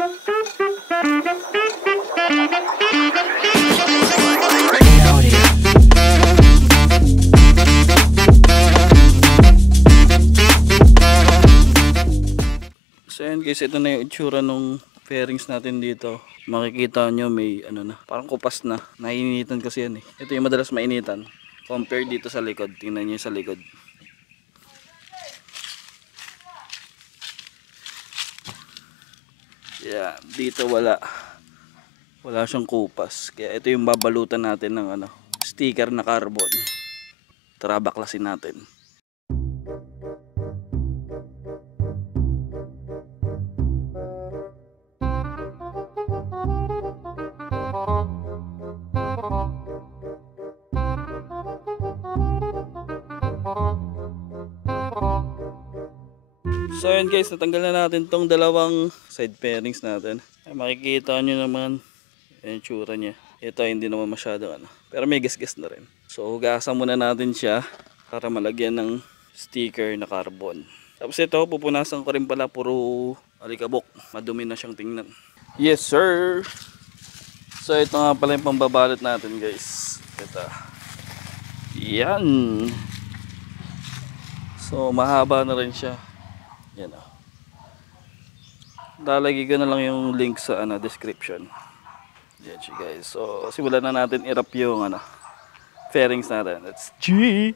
So yan guys, ito na yung itsura nung fairings natin dito. Makikita nyo may ano na, parang kupas na. Nainitan kasi yan eh. Ito yung madalas mainitan. Compare dito sa likod. Tingnan nyo sa likod. Yeah, dito wala siyang kupas. Kaya ito yung babalutan natin ng ano, sticker na carbon. Tara, baklasin natin. So yun guys, natanggal na natin tong dalawang side fairings natin. Ay, makikita nyo naman yung tsura nya. Ito hindi naman masyado ano, pero may gas-gas na rin. So hugasan muna natin siya para malagyan ng sticker na carbon. Tapos ito, pupunasan ko rin pala, puro alikabok. Madumi na siyang tingnan. Yes sir! So ito nga pala yung pambabalot natin guys. Ito. Yan! So mahaba na rin siya. Yan o. Lalagay ko na lang yung link sa description. Yan siya guys. So simulan na natin i-wrap yung fairings natin. Let's G!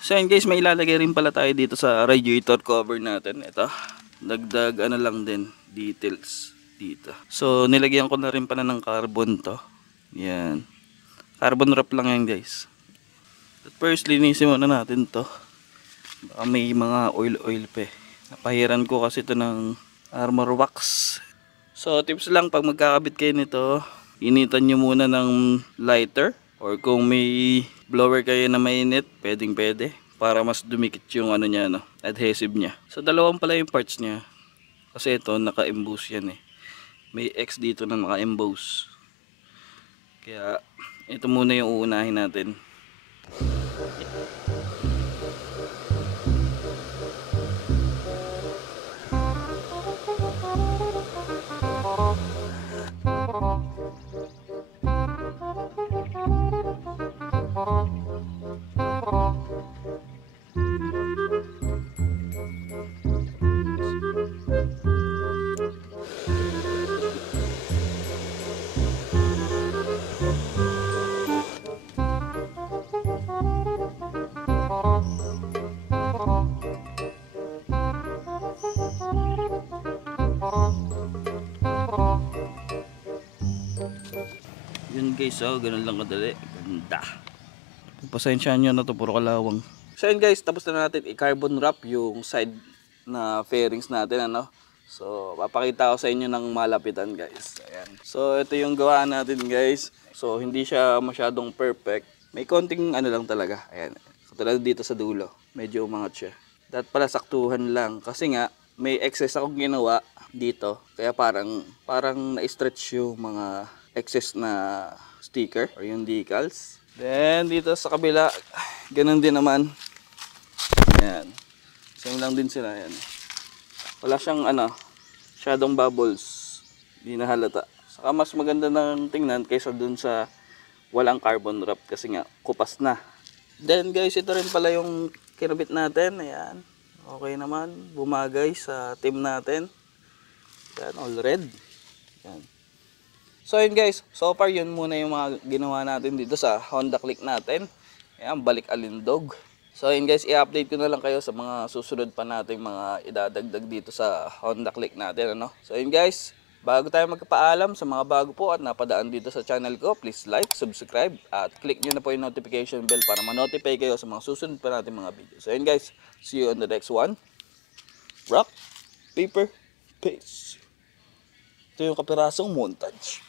So yun guys, may ilalagay rin pala tayo dito sa radiator cover natin. Ito, dagdag lang din, details dito. So nilagyan ko na rin pala ng carbon to. Yan, carbon wrap lang yan guys. At first, linisin muna natin to. Baka may mga oil pa eh. Napahiran ko kasi ito ng armor wax. So tips lang, pag magkakabit kayo nito, initan nyo muna ng lighter. Or kung may blower kayo na mainit, pwede para mas dumikit yung adhesive niya. So dalawang pala yung parts niya. Kasi ito naka-emboss yan eh. May X dito na naka-emboss. Kaya ito muna yung uunahin natin. Yun guys, ganun lang kadali. Ganda. Pasensyahan nyo na to, puro kalawang. So yun guys, tapos na natin i-carbon wrap yung side na fairings natin So, papakita ko sa inyo ng malapitan guys. Ayan. So, ito yung gawa natin guys. So, hindi siya masyadong perfect. May konting ano lang talaga. Ayan. Katulad dito sa dulo. Medyo umangat siya. Dapat pala saktuhan lang. Kasi nga, may excess akong ginawa dito. Kaya parang na-stretch yung mga excess na sticker or yung decals. Then, dito sa kabila, ganun din naman. Ayan. Same lang din sila. Ayan. Wala siyang shadong bubbles. Hindi na halata. Saka mas maganda ng tingnan kaysa dun sa walang carbon wrap kasi nga kupas na. Then guys, ito rin pala yung kinabit natin. Ayan. Okay naman. Bumagay sa team natin. Ayan, all red. Ayan. So yun guys, so far yun muna yung mga ginawa natin dito sa Honda Click natin. Ayan, balik alindog. So yun guys, i-update ko na lang kayo sa mga susunod pa nating mga idadagdag dito sa Honda Click natin. So yun guys, bago tayo magpaalam sa mga bago po at napadaan dito sa channel ko, please like, subscribe at click nyo na po yung notification bell para ma-notify kayo sa mga susunod pa nating mga video. So yun guys, see you on the next one. Rock, paper, paste. Ito yung kapirasong montage.